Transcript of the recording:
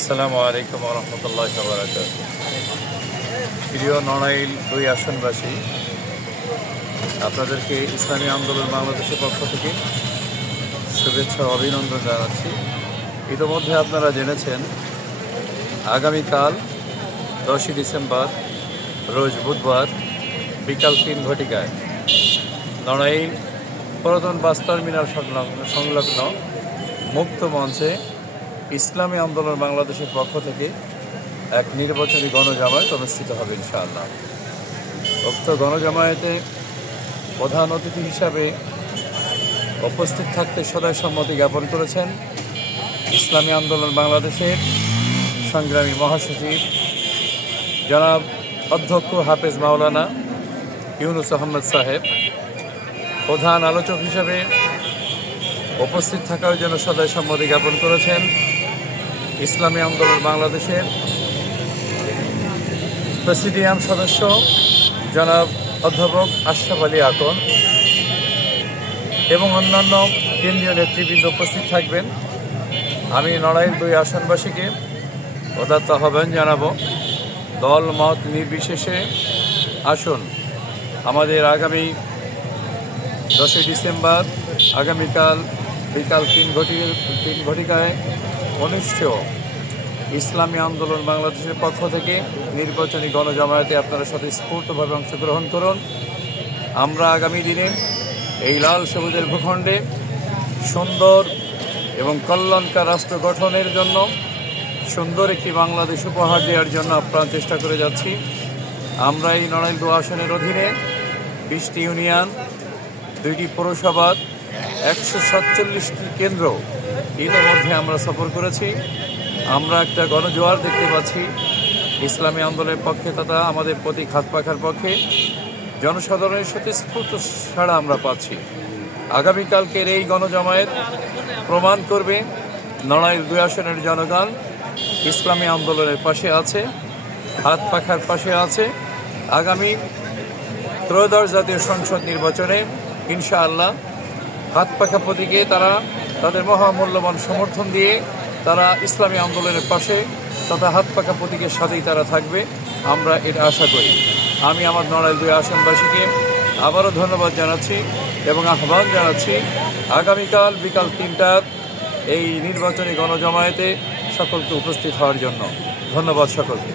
আসসালামু আলাইকুম ওয়া রাহমাতুল্লাহি ওয়া বারাকাতুহু। প্রিয় নড়াইল ২ আসনবাসী, আপনাদেরকে ইসলামী আন্দোলন বাংলাদেশের পক্ষ থেকে শুভেচ্ছা ও অভিনন্দন জানাচ্ছি। ইতিমধ্যে আপনারা জেনেছেন আগামীকাল ১০ই ডিসেম্বর রোজ বুধবার বিকাল ৩ ঘটিকায় নড়াইল পুরাতন বাস টার্মিনাল সংলগ্ন মুক্ত মঞ্চে ইসলামী আন্দোলন বাংলাদেশের পক্ষ থেকে এক নির্বাচনী গণজামায়াত অনুষ্ঠিত হবে ইনশাআল্লাহ। উক্ত গণজামায়াতে প্রধান অতিথি হিসাবে উপস্থিত থাকতে সদয় সম্মতি জ্ঞাপন করেছেন ইসলামী আন্দোলন বাংলাদেশের সংগ্রামী মহাসচিব জনাব অধ্যক্ষ হাফেজ মাওলানা ইউনুস আহমদ সাহেব। প্রধান আলোচক হিসাবে উপস্থিত থাকার জন্য সদয় সম্মতি জ্ঞাপন করেছেন ইসলামী আন্দোলন বাংলাদেশের প্রেসিডিয়াম সদস্য জনাব অধ্যাপক আশরাফ আলী আকন এবং অন্যান্য কেন্দ্রীয় নেতৃবৃন্দ উপস্থিত থাকবেন। আমি নড়াইল ২ আসনবাসীকে উদাত্ত আহ্বান জানাবো, দল মত নির্বিশেষে আসুন আমাদের আগামী ১০ই ডিসেম্বর আগামীকাল বিকাল ৩ ঘটিকায় অনুষ্ঠেয় ইসলামী আন্দোলন বাংলাদেশের পক্ষ থেকে নির্বাচনী গণজামায়াতে আপনারা স্বতঃস্ফূর্তভাবে অংশগ্রহণ করুন। আমরা আগামী দিনে এই লাল সবুজের ভূখণ্ডে সুন্দর এবং কল্যাণকর রাষ্ট্র গঠনের জন্য সুন্দর একটি বাংলাদেশ উপহার দেওয়ার জন্য আপ্রাণ চেষ্টা করে যাচ্ছি। আমরা এই নড়াইল ২ আসনের অধীনে ২০টি ইউনিয়ন, ২টি পৌরসভার ১৪৭টি কেন্দ্র ইতিমধ্যে আমরা সফর করেছি। আমরা একটা গণজোয়ার দেখতে পাচ্ছি ইসলামী আন্দোলনের পক্ষে তথা আমাদের প্রতীক হাত পাখার পক্ষে জনসাধারণের স্বতঃস্ফূর্ত সাড়া আমরা পাচ্ছি। আগামীকালকের এই গণজামায়াত প্রমাণ করবে নড়াইল ২ আসনের জনগণ ইসলামী আন্দোলনের পাশে আছে, হাত পাখার পাশে আছে। আগামী ত্রয়োদশ জাতীয় সংসদ নির্বাচনে ইনশাআল্লাহ হাত পাখা প্রতীকে তারা তাদের মহামূল্যবান সমর্থন দিয়ে তারা ইসলামী আন্দোলনের পাশে তথা হাত পাখা প্রতীকের সাথেই তারা থাকবে, আমরা এটা আশা করি। আমি আমার নড়াইল ২ আসনবাসীকে আবারও ধন্যবাদ জানাচ্ছি এবং আহ্বান জানাচ্ছি আগামীকাল বিকাল ৩টার এই নির্বাচনী গণজামায়াতে সকলকে উপস্থিত হওয়ার জন্য। ধন্যবাদ সকলকে।